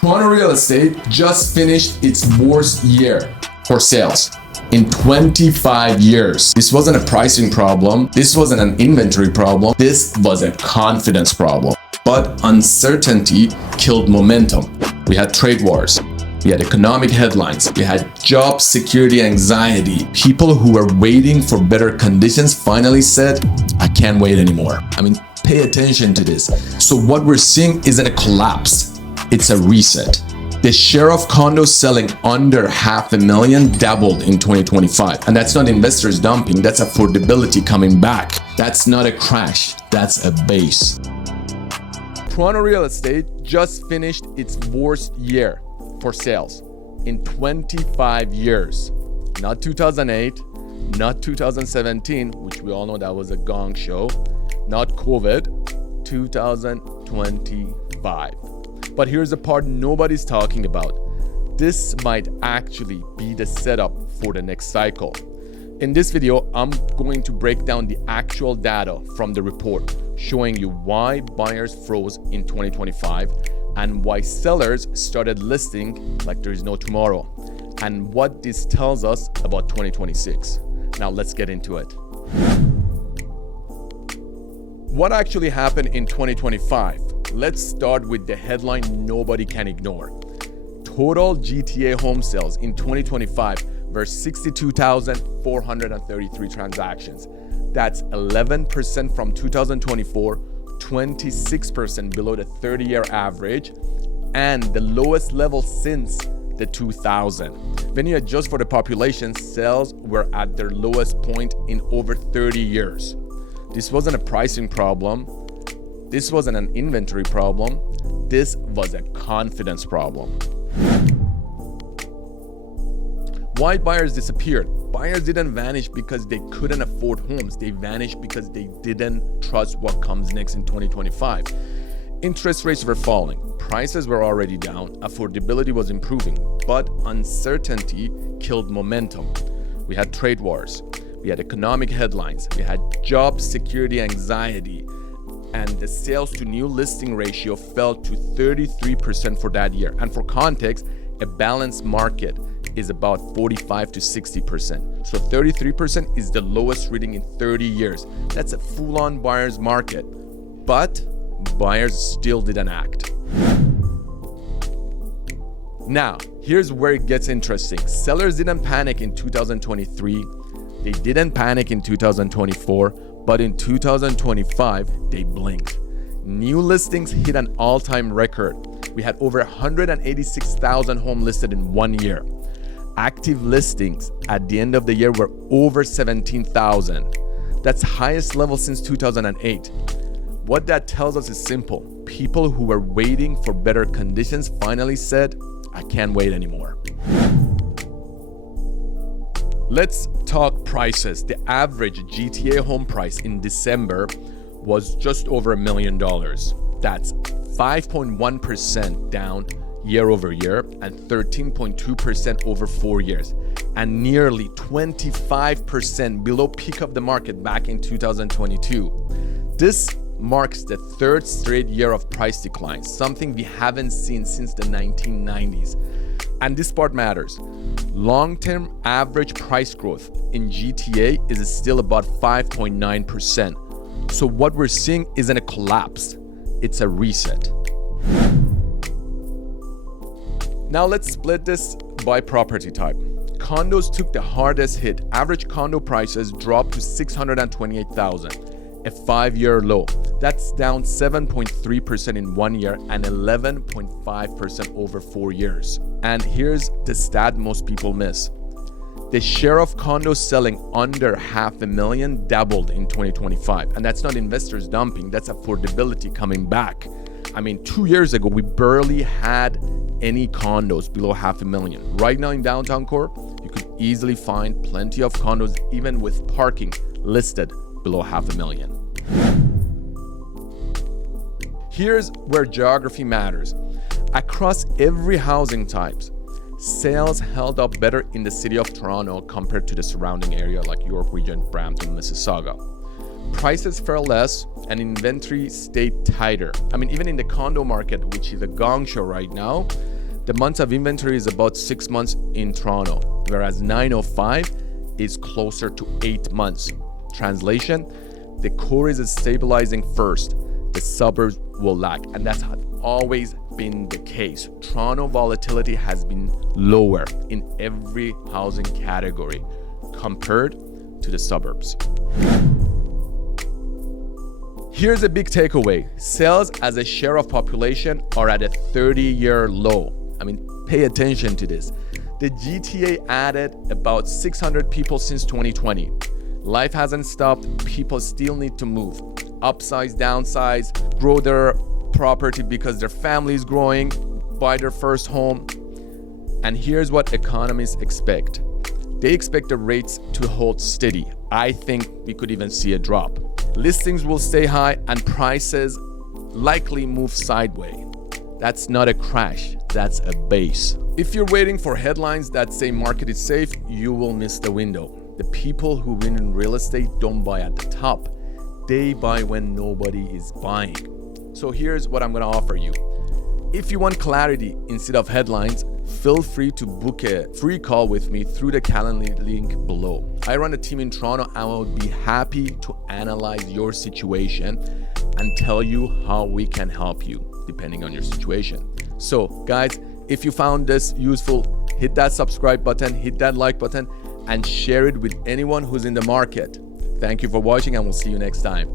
Toronto real estate just finished its worst year for sales in 25 years. This wasn't a pricing problem. This wasn't an inventory problem. This was a confidence problem. But uncertainty killed momentum. We had trade wars. We had economic headlines. We had job security anxiety. People who were waiting for better conditions finally said, I can't wait anymore. Pay attention to this. So what we're seeing isn't a collapse. It's a reset. The share of condos selling under $500,000 doubled in 2025. And that's not investors dumping, that's affordability coming back. That's not a crash, that's a base. Toronto real estate just finished its worst year for sales in 25 years. Not 2008, not 2017, which we all know that was a gong show, not COVID, 2025. But here's the part nobody's talking about. This might actually be the setup for the next cycle. In this video, I'm going to break down the actual data from the report, showing you why buyers froze in 2025 and why sellers started listing like there is no tomorrow, and what this tells us about 2026. Now let's get into it. What actually happened in 2025? Let's start with the headline nobody can ignore. Total GTA home sales in 2025 were 62,433 transactions. That's 11% from 2024, 26% below the 30-year average, and the lowest level since the 2000. When you adjust for the population, sales were at their lowest point in over 30 years. This wasn't a pricing problem. This wasn't an inventory problem. This was a confidence problem. Why buyers disappeared? Buyers didn't vanish because they couldn't afford homes. They vanished because they didn't trust what comes next in 2025. Interest rates were falling. Prices were already down. Affordability was improving. But uncertainty killed momentum. We had trade wars. We had economic headlines. We had job security anxiety. And the sales to new listing ratio fell to 33% for that year. And for context, a balanced market is about 45 to 60%. So 33% is the lowest reading in 30 years. That's a full-on buyer's market. But buyers still didn't act. Now, here's where it gets interesting. Sellers didn't panic in 2023. They didn't panic in 2024. But in 2025, they blinked. New listings hit an all-time record. We had over 186,000 homes listed in 1 year. Active listings at the end of the year were over 17,000. That's highest level since 2008. What that tells us is simple. People who were waiting for better conditions finally said, I can't wait anymore. Let's talk prices. The average GTA home price in December was just over $1 million. That's 5.1% down year over year and 13.2% over 4 years, and nearly 25% below peak of the market back in 2022. This marks the third straight year of price decline, something we haven't seen since the 1990s. And this part matters. Long-term average price growth in GTA is still about 5.9%. So what we're seeing isn't a collapse, it's a reset. Now let's split this by property type. Condos took the hardest hit. Average condo prices dropped to $628,000, a 5-year low. That's down 7.3% in 1 year and 11.5% over 4 years. And here's the stat most people miss. The share of condos selling under $500,000 doubled in 2025. And that's not investors dumping, that's affordability coming back. 2 years ago, we barely had any condos below $500,000. Right now in downtown core, you could easily find plenty of condos, even with parking listed below $500,000. Here's where geography matters. Across every housing types, sales held up better in the city of Toronto compared to the surrounding area like York Region, Brampton, Mississauga. prices fell less and inventory stayed tighter. I mean, even in the condo market, which is a gong show right now, the months of inventory is about 6 months in Toronto, whereas 905 is closer to 8 months. Translation, the core is stabilizing first, the suburbs will lag, and that's always been the case. Toronto volatility has been lower in every housing category compared to the suburbs. Here's a big takeaway. Sales as a share of population are at a 30-year low. I mean, pay attention to this. The GTA added about 600 people since 2020. Life hasn't stopped. People still need to move, upsize, downsize, grow their property because their family is growing, buy their first home. And here's what economists expect. They expect the rates to hold steady. I think we could even see a drop. Listings will stay high and prices likely move sideways. That's not a crash, that's a base. If you're waiting for headlines that say market is safe, you will miss the window. The people who win in real estate don't buy at the top. They buy when nobody is buying. So here's what I'm gonna offer you. If you want clarity instead of headlines, feel free to book a free call with me through the Calendly link below. I run a team in Toronto and I would be happy to analyze your situation and tell you how we can help you depending on your situation. So guys, if you found this useful, hit that subscribe button, hit that like button, and share it with anyone who's in the market. Thank you for watching and we'll see you next time.